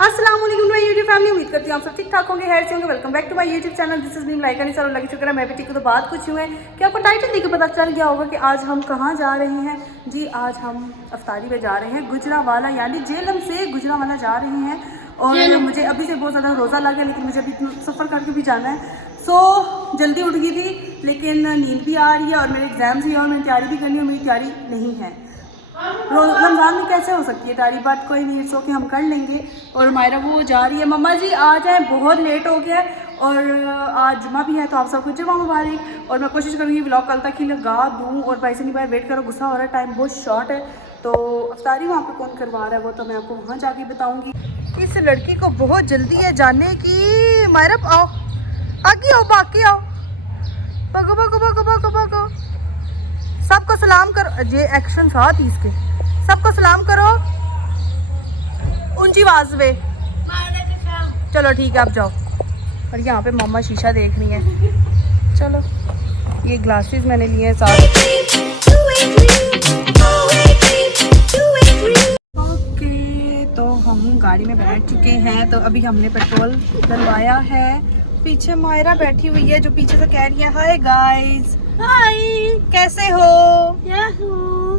अस्सलाम वालेकुम my YouTube family. उम्मीद करती हूँ आप सब ठीक ठाक होंगे, खैर से होंगे। Welcome back to my YouTube channel. This is me लाइक नहीं सर लगी शुक्र है मैं भी ठीक हूँ। तो बात कुछ यूँ है कि आपको टाइटल देख के पता चल गया होगा कि आज हम कहाँ जा रहे हैं। जी आज हम अफ्तारी पे जा रहे हैं, गुजरावाला यानी जेलम से गुजरावाला जा रहे हैं। और मुझे अभी से बहुत ज़्यादा रोज़ा लगा, लेकिन मुझे अभी सफ़र करके भी जाना है। सो जल्दी उठ गई थी, लेकिन नींद भी आ रही है और मेरे एग्ज़ाम्स भी है और मैंने तैयारी भी करनी है। मेरी तैयारी नहीं है, रमज़ान में कैसे हो सकती है तैयारी, बात कोई नहीं, इट्स ओके हम कर लेंगे। और मायरा वो जा रही है, मम्मा जी आ जाए, बहुत लेट हो गया और आज जुमा भी है, तो आप सबको जुमा मुबारक। और मैं कोशिश करूँगी व्लॉग कल तक ही लगा दूँ। और भाई से नहीं भाई वेट करो, गुस्सा हो रहा है, टाइम बहुत शॉर्ट है। तो अफ्तारी वहाँ पे कौन करवा रहा है वो तो मैं आपको वहाँ जाके बताऊँगी। इस लड़की को बहुत जल्दी है जाने की। मायरा आओ, आगे आओ, बाकी आओ, भागो भागो भागो भागो भागो। सबको सलाम करो, ये एक्शन साथ ही इसके। सबको सलाम करो, ऊंची आवाज में। चलो ठीक है आप जाओ। और यहाँ पे मम्मा शीशा देख रही है। चलो ये ग्लासेस मैंने लिए हैं साथ। ओके तो हम गाड़ी में बैठ चुके हैं। तो अभी हमने पेट्रोल डलवाया है। पीछे मायरा बैठी हुई है जो पीछे से कह रही है हाय गाइस। हाय, कैसे हो?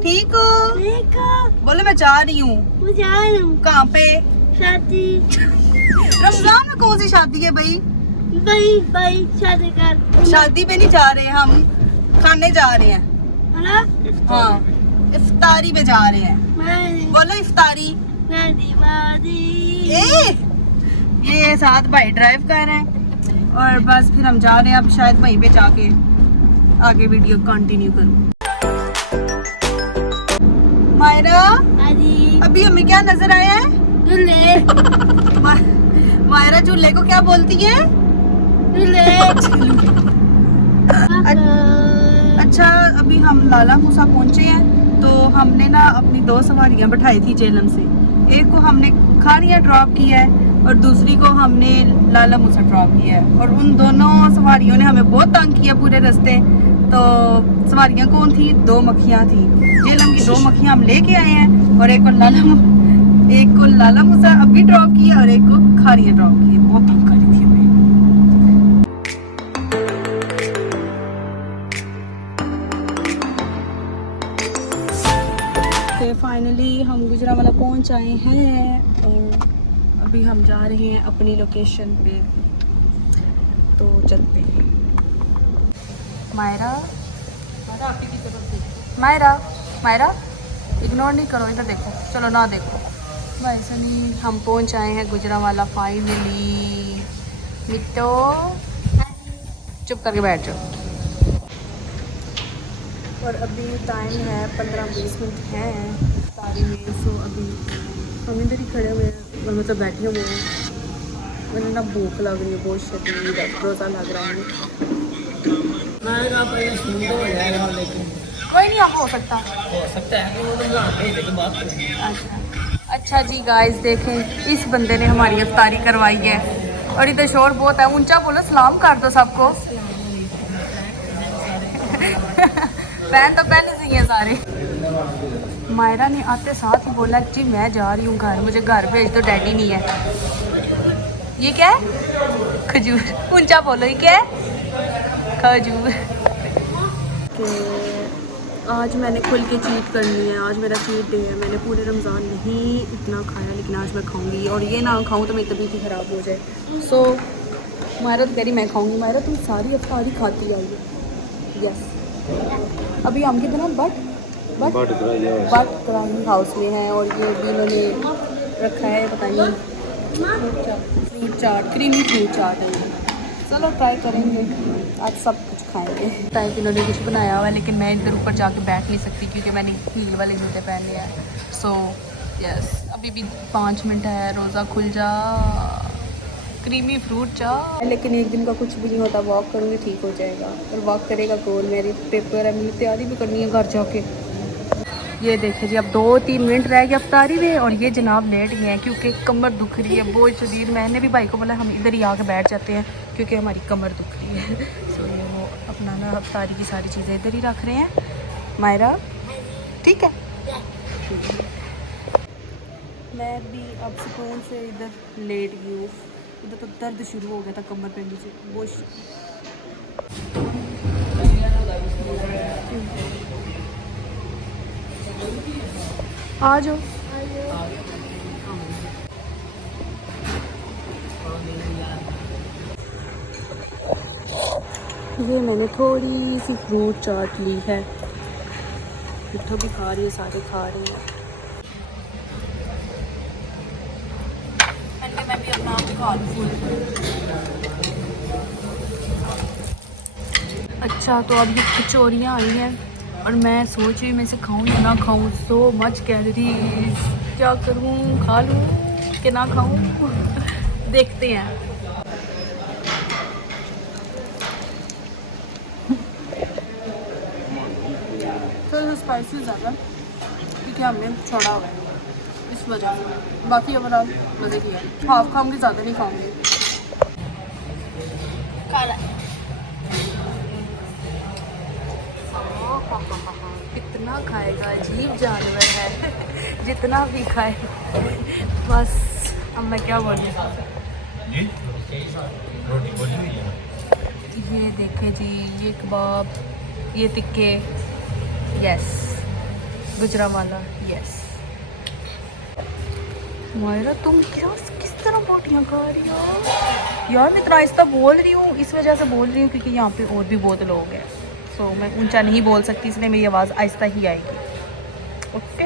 ठीक हो? ठीक हो। बोले मैं जा रही हूँ। कहाँ पे? शादी। रमजान में कौन सी शादी है भाई? भाई शादी कर। शादी पे नहीं जा रहे, हम खाने जा रहे हैं। हाँ इफ्तारी पे जा रहे हैं। बोलो इफ्तारी। ये साथ भाई ड्राइव कर रहे हैं और बस फिर हम जा रहे हैं। अब शायद वहीं पे जाके आगे वीडियो कंटिन्यू करूँ। मायरा अभी हमें क्या नजर आया है? झूले। मायरा झूले को क्या बोलती है? झूले। अच्छा अभी हम लाला मूसा पहुंचे हैं। तो हमने ना अपनी दो सवारियां बैठाई थी जेलम से। एक को हमने खानिया ड्रॉप किया है और दूसरी को हमने लाला मूसा ड्रॉप किया है। और उन दोनों सवारियों ने हमें बहुत तंग किया पूरे रास्ते। तो सवारियां कौन थी? दो मक्खियां थी। जेलम की दो मक्खियां हम लेके आए हैं और एक को लाला मूसा अभी ड्रॉप किया और एक को खानिया ड्रॉप किया। बहुत तंग कर रही थी हमें। तो फाइनली हम गुजरावाला पहुंच आए हैं और अभी हम जा रहे हैं अपनी लोकेशन पे। तो चलते हैं। मायरा आपकी की तरफ देखो। मायरा इग्नोर नहीं करो, इधर देखो। चलो ना देखो वैसे नहीं। हम पहुंच आए हैं गुजरावाला फाइनली। मिट्टो चुप करके बैठ जाओ। और अभी टाइम है 15-20 मिनट हैं तारी में। सो अभी हम इधर ही खड़े हुए हैं, मतलब बैठे हुए हैं। मुझे ना भूख लग रही है बहुत शदीद, रोज़ा लग रहा है। कोई नहीं अब हो सकता है। अच्छा जी गाइस देखें, इस बंदे ने हमारी इफ्तारी करवाई है और इधर शोर बहुत है। ऊंचा बोलो, सलाम कर दो सबको। पहन तो पहले से ही है सारे। मायरा ने आते साथ ही बोला जी मैं जा रही हूँ घर, मुझे घर भेज दो, डैडी नहीं है। ये क्या है? खजूर। ऊंचा बोलो, ये क्या है? खजूर। आज मैंने खुल के चीट करनी है। आज मेरा चीट डे है। मैंने पूरे रमज़ान नहीं इतना खाया, लेकिन आज मैं खाऊंगी। और ये ना खाऊं तो मेरी तबीयत ही ख़राब हो जाए। सो मायरा तो कह रही मैं खाऊंगी। मायरा तुम सारी अफ्तारी खाती आई हो। यस अभी हम कितना बट क्राउन हाउस में है और ये भी इन्होंने रखा है, पता नहीं फ्रूट चाट, क्रीमी फ्रूट चाट है। चलो ट्राई करेंगे, आज सब कुछ खाएंगे। टाइप इन्होंने कुछ बनाया हुआ है, लेकिन मैं इधर ऊपर जाके बैठ नहीं सकती क्योंकि मैंने हील वाले जूते पहने हैं। सो यस अभी भी 5 मिनट है, रोज़ा खुल जा। क्रीमी फ्रूट चाट। लेकिन एक दिन का कुछ भी नहीं होता, वॉक करूँगी ठीक हो जाएगा। और वॉक करेगा कौन? मेरी पेपर है, मुझे तैयारी भी करनी है घर जाके। ये देखिए जी अब 2-3 मिनट रह गए अफ्तारी में और ये जनाब लेट गए हैं क्योंकि कमर दुख रही है बहुत शदीद। मैंने भी भाई को बोला हम इधर ही आके बैठ जाते हैं क्योंकि हमारी कमर दुख रही है। सो ये वो अपना ना अफ्तारी की सारी चीज़ें इधर ही रख रहे हैं। मायरा ठीक है। मैं भी अब सुकून से इधर लेट गई हूँ। इधर तो दर्द शुरू हो गया था कमर पे नीचे वो आ जाओ। ये मैंने थोड़ी सी फ्रूट चाट ली है। मिठा भी खा रही है, सारे खा रहे हैं। मैं भी अपना आप खा लूँ। अच्छा तो अब ये कचौरियाँ आई हैं और मैं सोच रही मैं इसे खाऊँ या ना खाऊँ। सो मच कैलोरीज, क्या करूँ, खा लूँ कि ना खाऊँ देखते हैं। तो स्पाइसी ज़्यादा क्योंकि हमने छोड़ा हुआ है इस वजह से। बाकी ओवरऑल मज़े की है। हाफ खाऊंगी, ज़्यादा नहीं खाऊंगी। कितना खाएगा, अजीब जानवर है जितना भी खाए बस। अब मैं क्या बोलूँ। ये देखें जी, ये कबाब, ये टिक्के, यस, गुजरावाला, यस। मायरा तुम क्या किस तरह बोटियाँ खा रही हो यार? मैं इतना आहिस्ता बोल रही हूँ, इस वजह से बोल रही हूँ क्योंकि यहाँ पे और भी बहुत लोग हैं। सो मैं ऊंचा नहीं बोल सकती, इसलिए मेरी आवाज़ आहिस्ता ही आएगी। ओके,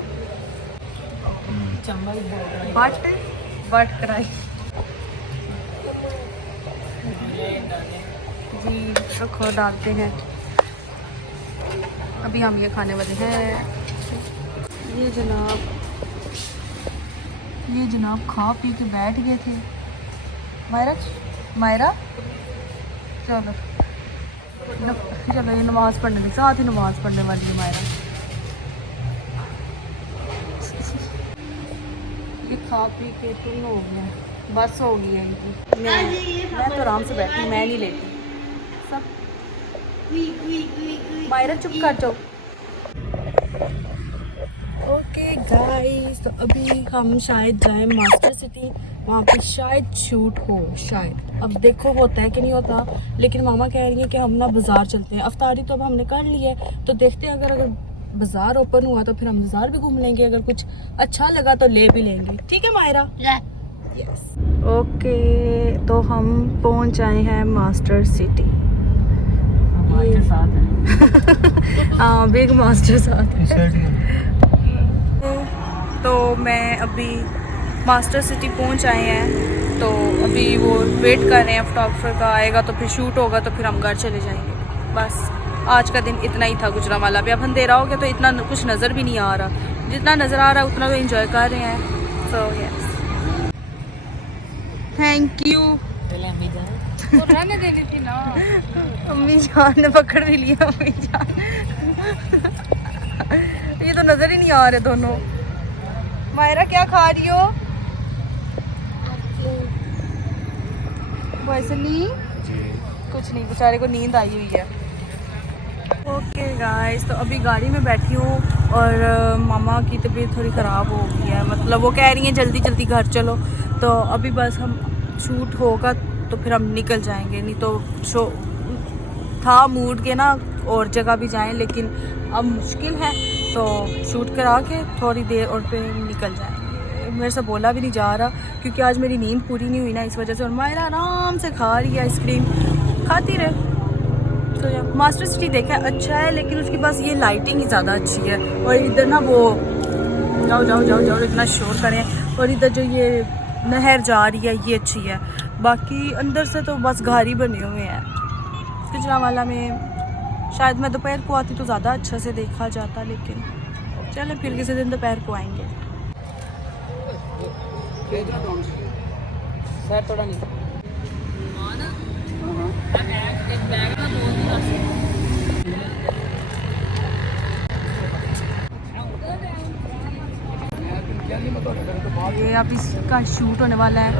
बाट कराई जी, रखो, डालते हैं। अभी हम ये खाने वाले हैं। ये जनाब खा पी के बैठ गए थे। मायरा चलो चलो, ये नमाज़ पढ़ने के साथ ही नमाज़ पढ़ने वाली है मायरा। ये खा पी के तुम हो गया, बस हो गई है इनकी। मैं तो आराम से बैठी, मैं नहीं लेटी। सब मायरा चुप कर जाओ। ओके गाइस, तो अभी हम शायद जाएं मास्टर सिटी, वहाँ पे शायद शूट हो, शायद। अब देखो होता है कि नहीं होता, लेकिन मामा कह रही है कि हम ना बाज़ार चलते हैं। अफ्तारी तो अब हमने कर ली है, तो देखते हैं अगर बाज़ार ओपन हुआ तो फिर हम बाज़ार भी घूम लेंगे। अगर कुछ अच्छा लगा तो ले भी लेंगे। ठीक है मायरा? यस। ओके, तो हम पहुँच आए हैं मास्टर सिटी। साथ है हाँ, बिग मास्टर साथ है। तो मैं अभी मास्टर सिटी पहुंच आए हैं, तो अभी वो वेट कर रहे हैं फोटोग्राफर का, आएगा तो फिर शूट होगा तो फिर हम घर चले जाएंगे। बस आज का दिन इतना ही था गुजरांवाला पे। अब अंधेरा हो गया तो इतना कुछ नज़र भी नहीं आ रहा, जितना नज़र आ रहा है उतना तो एंजॉय कर रहे हैं। So yes, thank you. रहने देनी थी ना, अम्मी जान ने पकड़ भी लिया। अम्मी जान ये तो नज़र ही नहीं आ रहे दोनों। मायरा क्या खा रही हो? वैसली कुछ नहीं, बेचारे को नींद आई हुई है। ओके गाइस, तो अभी गाड़ी में बैठी हूँ और मामा की तबीयत थोड़ी ख़राब हो गई है। मतलब वो कह रही हैं जल्दी जल्दी घर चलो, तो अभी बस हम शूट होगा तो फिर हम निकल जाएंगे। नहीं तो शो था मूड के ना और जगह भी जाएं, लेकिन अब मुश्किल है, तो शूट करा के थोड़ी देर और फिर निकल जाएंगे। मेरे से बोला भी नहीं जा रहा क्योंकि आज मेरी नींद पूरी नहीं हुई ना, इस वजह से। और मायरा आराम से खा रही है, आइसक्रीम खाती रहे। तो यार मास्टर सिटी देखा अच्छा है, लेकिन उसके पास ये लाइटिंग ही ज़्यादा अच्छी है। और इधर ना वो जाओ जाओ जाओ जाओ इतना शोर करें। और इधर जो ये नहर जा रही है ये अच्छी है। बाकी अंदर से तो बस घर ही बने हुए हैं। गुजरांवाला में शायद मैं दोपहर को आती तो ज़्यादा अच्छा से देखा जाता, लेकिन चलो फिर किसी दिन दोपहर को आएंगे। थोड़ा नहीं ये अब इसका शूट होने वाला है।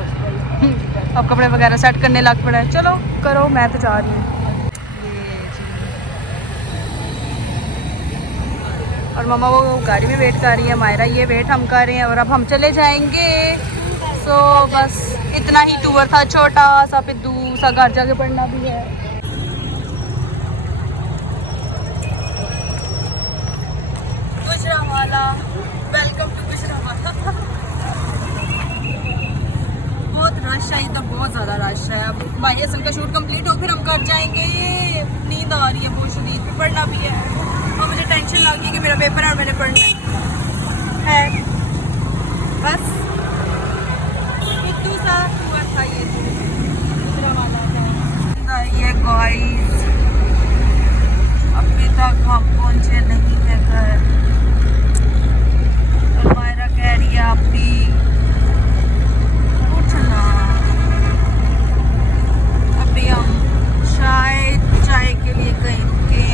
अब कपड़े वगैरह सेट करने लग पड़ा है। चलो करो, मैं तो जा रही हूँ। और मम्मा वो गाड़ी में वेट कर रही है, मायरा ये वेट हम कर रहे हैं और अब हम चले जाएंगे। सो बस इतना ही टूर था, छोटा सा, फिर दूसरा घर जाके पढ़ना भी है। Gujranwala, welcome to Gujranwala. बहुत रश है इधर, बहुत ज़्यादा रश है। अब भाई असल का शूट कंप्लीट हो फिर हम घर जाएंगे। नींद आ रही है बहुत शदीद, फिर पढ़ना भी है और मुझे टेंशन लगी कि मेरा पेपर है और मैंने पढ़ना है। बस इतना सा टूर था ये गुजरावाला का। ये गाइस अभी तक हम पहुंचे नहीं है घर और मायरा कह रही है अभी उठना। अभी हम शायद चाय के लिए कहीं रुके,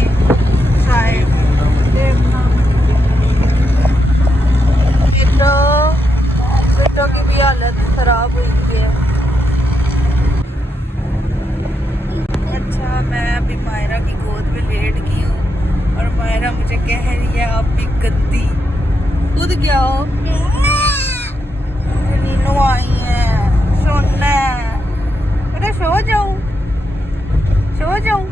शायद देखना। बेटों की भी हालत खराब हुई है। अच्छा मैं अभी मायरा की गोद में लेट गई हूँ और मायरा मुझे कह रही है आप भी गंदी, कूद गया हो। नीनू आई है, सोना अरे सो जाऊं, सो जाऊं,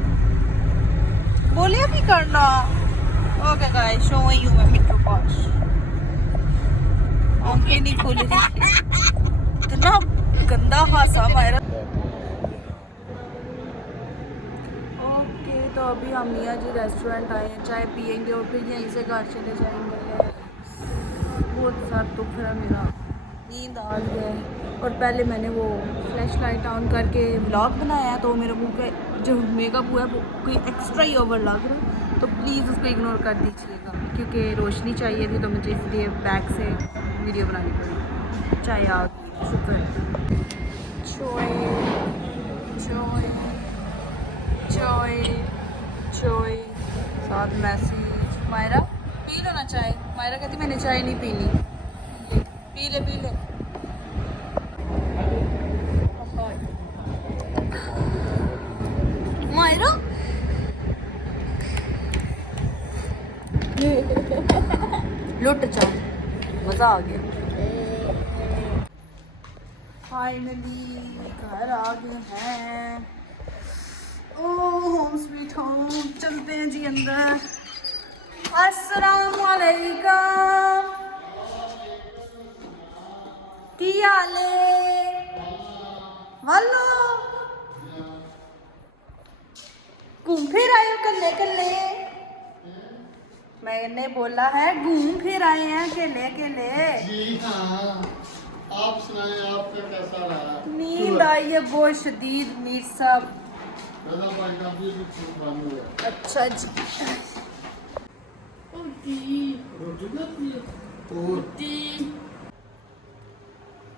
बोलिए भी करना। ओके गाइस, सो ही हूँ मैं मिट्टू पास, आंखें नहीं खोल रही। इतना गंदा हासा मायरा। ओके तो अभी हम मियाँ जी रेस्टोरेंट आए हैं, चाय पियेंगे और फिर यहीं से घर चले जाएंगे। बहुत सर दुख रहा मेरा, नींद आ रही है। और पहले मैंने वो फ्लैश लाइट ऑन करके व्लॉग बनाया तो मेरे मुंह पे जो मेकअप हुआ है वो कोई एक्स्ट्रा ही ओवर लग रहा है, तो प्लीज़ उसको इग्नोर कर दीजिएगा क्योंकि रोशनी चाहिए थी तो मुझे इसलिए बैक से वीडियो बनानी पड़ी। चाय आ गई, शुक्र। चाय चाय चाय चाय साथ मैसेज। मायरा पी लो ना चाय। मायरा कहती मैंने चाय नहीं पीनी। पी ले पी ले। मायरा लुट जाओ, मज़ा आ गया। फाइनली घर आ गए हैं। ओह होम स्वीट होम, चलते हैं जी अंदर। अस्सलाम वालेकुम, की हाल है वालो? घूम फिर आए हो कल्ले कल्ले? मैंने बोला है घूम फिर आए हैं अकेले अकेले। जी हाँ, आप सुनाएं आपका कैसा रहा? नींद आई है बहुत शदीद मीर साहब। अच्छा जी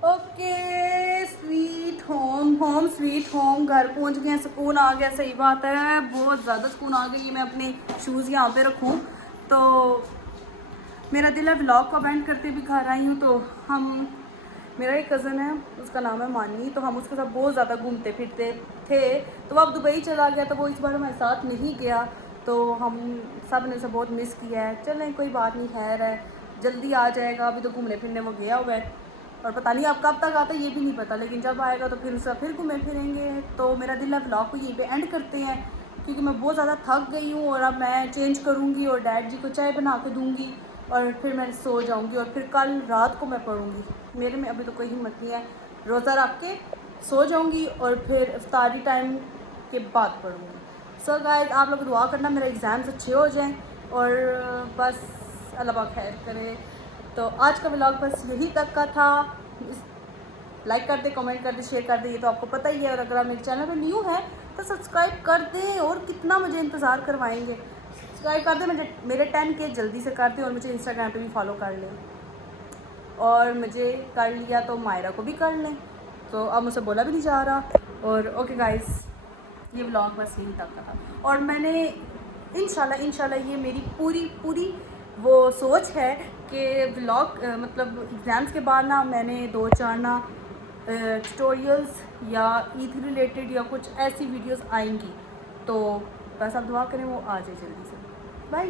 okay, sweet home, home sweet home. घर पहुंच गए, सुकून आ गया। सही बात है, बहुत ज़्यादा सुकून आ गया। मैं अपने शूज़ यहाँ पे रखूँ तो मेरा दिल है व्लॉग को एंड करते भी घर आई हूँ। तो हम, मेरा एक कज़न है उसका नाम है मानी, तो हम उसके साथ बहुत ज़्यादा घूमते फिरते थे। तो वो अब दुबई चला गया तो वो इस बार हमारे साथ नहीं गया, तो हम सब ने उसे बहुत मिस किया है। चलें कोई बात नहीं, खैर है, जल्दी आ जाएगा। अभी तो घूमने फिरने वो गया हुआ है और पता नहीं अब कब तक आता है ये भी नहीं पता, लेकिन जब आएगा तो फिर उससे फिर घूमे फिरेंगे। तो मेरा दिल है व्लॉग को यहीं पे एंड करते हैं क्योंकि मैं बहुत ज़्यादा थक गई हूँ और अब मैं चेंज करूँगी और डैड जी को चाय बना के दूँगी और फिर मैं सो जाऊँगी और फिर कल रात को मैं पढ़ूँगी। मेरे में अभी तो कोई हिम्मत नहीं है, रोज़ा रख के सो जाऊँगी और फिर इफ्तारी टाइम के बाद पढ़ूँगी। सो गाइस आप लोग दुआ करना मेरे एग्ज़ाम्स अच्छे हो जाएँ और बस अल्लाह पाक खैर करे। तो आज का व्लॉग बस यही तक का था। लाइक कर दे, कमेंट कर दे, शेयर कर दे, ये तो आपको पता ही है। और अगर आप मेरे चैनल पर न्यू है तो सब्सक्राइब कर दे। और कितना मुझे इंतज़ार करवाएंगे, सब्सक्राइब कर दे। मेरे 10K जल्दी से कर दे और मुझे इंस्टाग्राम पे भी फॉलो कर लें और मुझे कर लिया तो मायरा को भी कर लें। तो अब मुझसे बोला भी नहीं जा रहा। और ओके गाइस, ये व्लॉग बस यही तक का था और मैंने इंशाल्लाह ये मेरी पूरी वो सोच है कि व्लॉग मतलब एग्ज़ाम्स के बाद ना मैंने 2-4 ना ट्यूटोरियल्स या ईद रिलेटेड या कुछ ऐसी वीडियोस आएंगी। तो बस आप दुआ करें वो आ जाए जल्दी से। बाय।